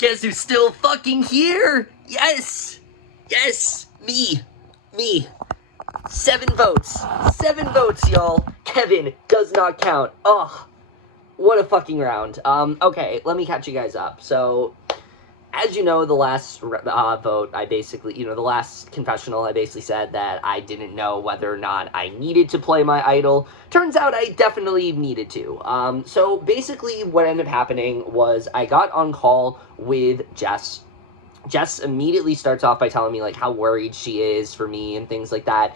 Guess who's still fucking here? Yes! Yes! Me! 7 votes. 7 votes, y'all. Kevin does not count. Oh, what a fucking round. Okay, let me catch you guys up. So, as you know, the last vote, I basically, the last confessional, I basically said that I didn't know whether or not I needed to play my idol. Turns out I definitely needed to. So basically what ended up happening was I got on call with Jess. Jess immediately starts off by telling me, like, how worried she is for me and things like that.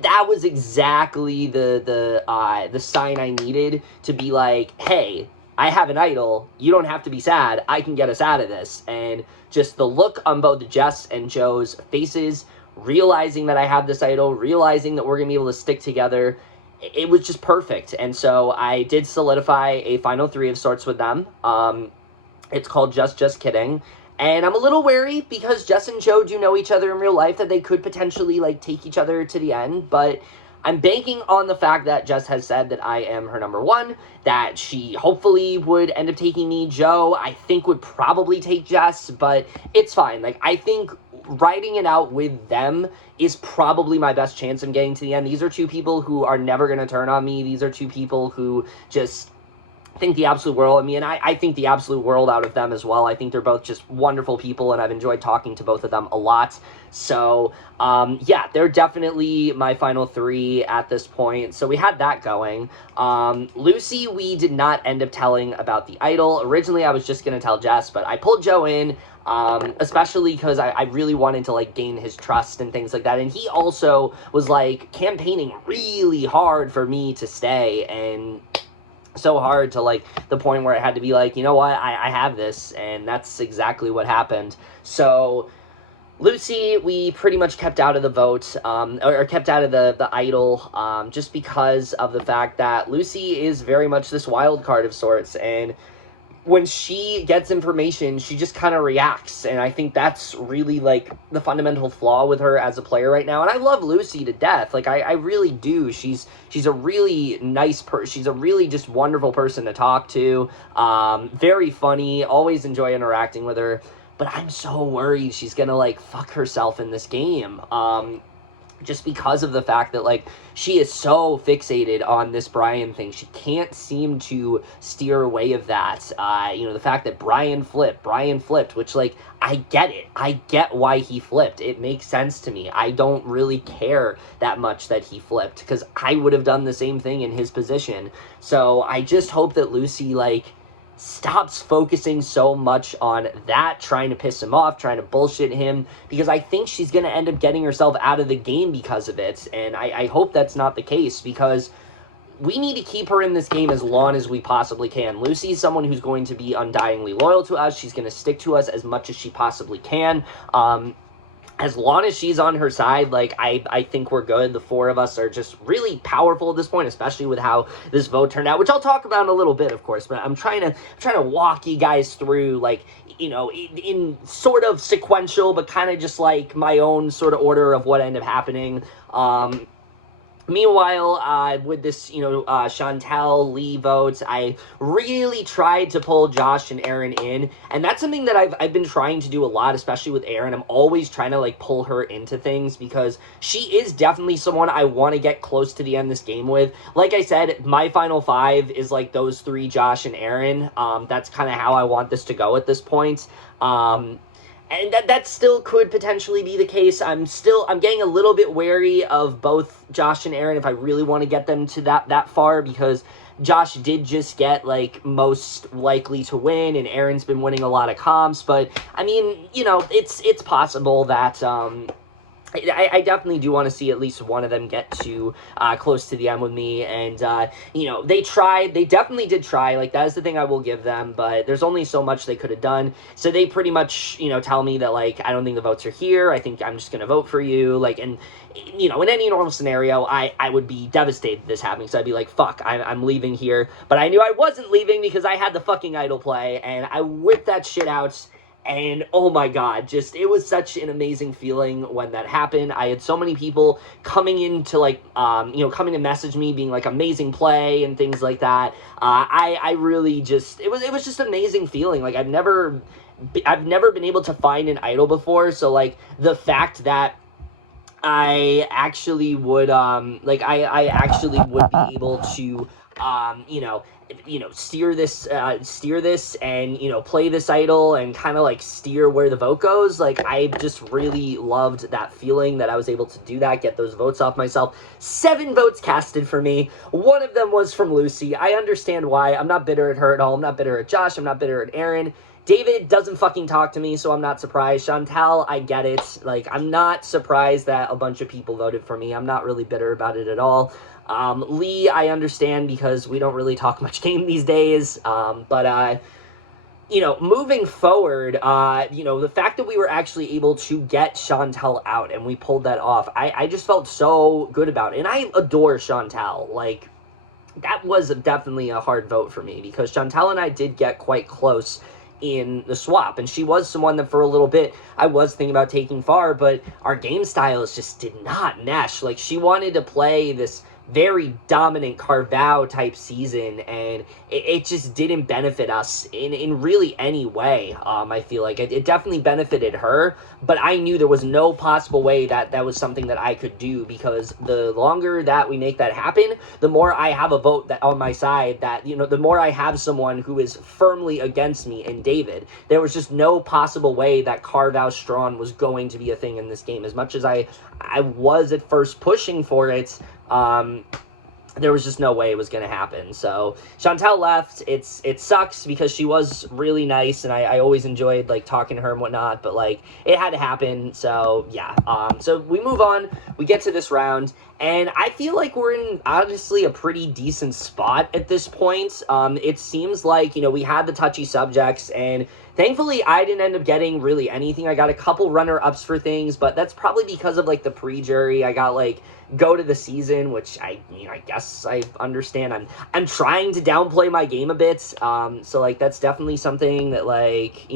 That was exactly the sign I needed to be like, hey, I have an idol. You don't have to be sad. I can get us out of this. And just the look on both Jess and Joe's faces, realizing that I have this idol, realizing that we're going to be able to stick together, it was just perfect. And so I did solidify a final 3 of sorts with them. It's called Just Kidding. And I'm a little wary because Jess and Joe do know each other in real life, that they could potentially, like, take each other to the end. But I'm banking on the fact that Jess has said that I am her number 1, that she hopefully would end up taking me. Joe, I think, would probably take Jess, but it's fine. Like, I think writing it out with them is probably my best chance of getting to the end. These are 2 people who are never going to turn on me. These are 2 people who just think the absolute world of me, and I think the absolute world out of them as well. I think they're both just wonderful people, and I've enjoyed talking to both of them a lot. So, yeah, they're definitely my final 3 at this point. So we had that going. Lucy, we did not end up telling about the idol. Originally, I was just going to tell Jess, but I pulled Joe in, especially because I really wanted to, like, gain his trust and things like that. And he also was, like, campaigning really hard for me to stay, and so hard to, like, the point where it had to be like, you know what, I have this, and that's exactly what happened. So Lucy, we pretty much kept out of the vote, or kept out of the idol, just because of the fact that Lucy is very much this wild card of sorts, and when she gets information, she just kind of reacts, and I think that's really, like, the fundamental flaw with her as a player right now. And I love Lucy to death. Like, I really do. She's a really nice she's a really just wonderful person to talk to. Very funny. Always enjoy interacting with her. But I'm so worried she's gonna, like, fuck herself in this game. Just because of the fact that, like, she is so fixated on this Brian thing. She can't seem to steer away of that. The fact that Brian flipped, which, like, I get it. I get why he flipped. It makes sense to me. I don't really care that much that he flipped, because I would have done the same thing in his position. So I just hope that Lucy, like, stops focusing so much on that, trying to piss him off, trying to bullshit him, because I think she's going to end up getting herself out of the game because of it, and I hope that's not the case, because we need to keep her in this game as long as we possibly can. Lucy's someone who's going to be undyingly loyal to us. She's going to stick to us as much as she possibly can. As long as she's on her side, like, I think we're good. The 4 of us are just really powerful at this point, especially with how this vote turned out, which I'll talk about in a little bit, of course, but I'm trying to walk you guys through, like, in sort of sequential, but kind of just, like, my own sort of order of what ended up happening. Meanwhile, with this, Chantel, Lee votes, I really tried to pull Josh and Aaron in, and that's something that I've been trying to do a lot, especially with Aaron. I'm always trying to, like, pull her into things, because she is definitely someone I want to get close to the end of this game with. Like I said, my final 5 is, like, those 3, Josh and Aaron. That's kind of how I want this to go at this point. And that still could potentially be the case. I'm getting a little bit wary of both Josh and Aaron if I really want to get them to that far, because Josh did just get, like, most likely to win, and Aaron's been winning a lot of comps. But, I mean, it's possible that, I definitely do want to see at least one of them get to close to the end with me, and they definitely did try. Like, that is the thing I will give them, but there's only so much they could have done. So they pretty much tell me that, like, I don't think the votes are here, I think I'm just gonna vote for you, like, and in any normal scenario I would be devastated this happening, so I'd be like, fuck, I'm leaving here. But I knew I wasn't leaving because I had the fucking idol play, and I whipped that shit out. And oh my god, it was such an amazing feeling when that happened. I had so many people coming in to, like, coming to message me being like, amazing play and things like that. I really it was just an amazing feeling. Like, I've never I've never been able to find an idol before, so like the fact that I actually would I actually would be able to steer this and play this idol and kind of like steer where the vote goes. Like I just really loved that feeling that I was able to do that, get those votes off myself. 7 votes casted for me. One of them was from Lucy. I understand why. I'm not bitter at her at all. I'm not bitter at Josh. I'm not bitter at Aaron. David doesn't fucking talk to me, so I'm not surprised. Chantal, I get it. Like, I'm not surprised that a bunch of people voted for me. I'm not really bitter about it at all. Lee, I understand because we don't really talk much game these days. Moving forward, the fact that we were actually able to get Chantal out and we pulled that off, I just felt so good about it. And I adore Chantal. Like, that was definitely a hard vote for me because Chantal and I did get quite close in the swap, and she was someone that for a little bit I was thinking about taking far, but our game styles just did not mesh. Like, she wanted to play this very dominant Carval type season, and it just didn't benefit us in really any way. I feel like it definitely benefited her, but I knew there was no possible way that was something that I could do, because the longer that we make that happen, the more I have a vote that on my side, that the more I have someone who is firmly against me in David. There was just no possible way that Carval Strawn was going to be a thing in this game. As much as I was at first pushing for it, there was just no way it was going to happen. So Chantal left. It sucks because she was really nice, and I always enjoyed like talking to her and whatnot, but like it had to happen. So yeah. So we move on. We get to this round, and I feel like we're in honestly a pretty decent spot at this point. It seems like we had the touchy subjects, and thankfully I didn't end up getting really anything. I got a couple runner-ups for things, but that's probably because of like the pre-jury. I got like go to the season, which I guess I understand. I'm trying to downplay my game a bit. So like that's definitely something that like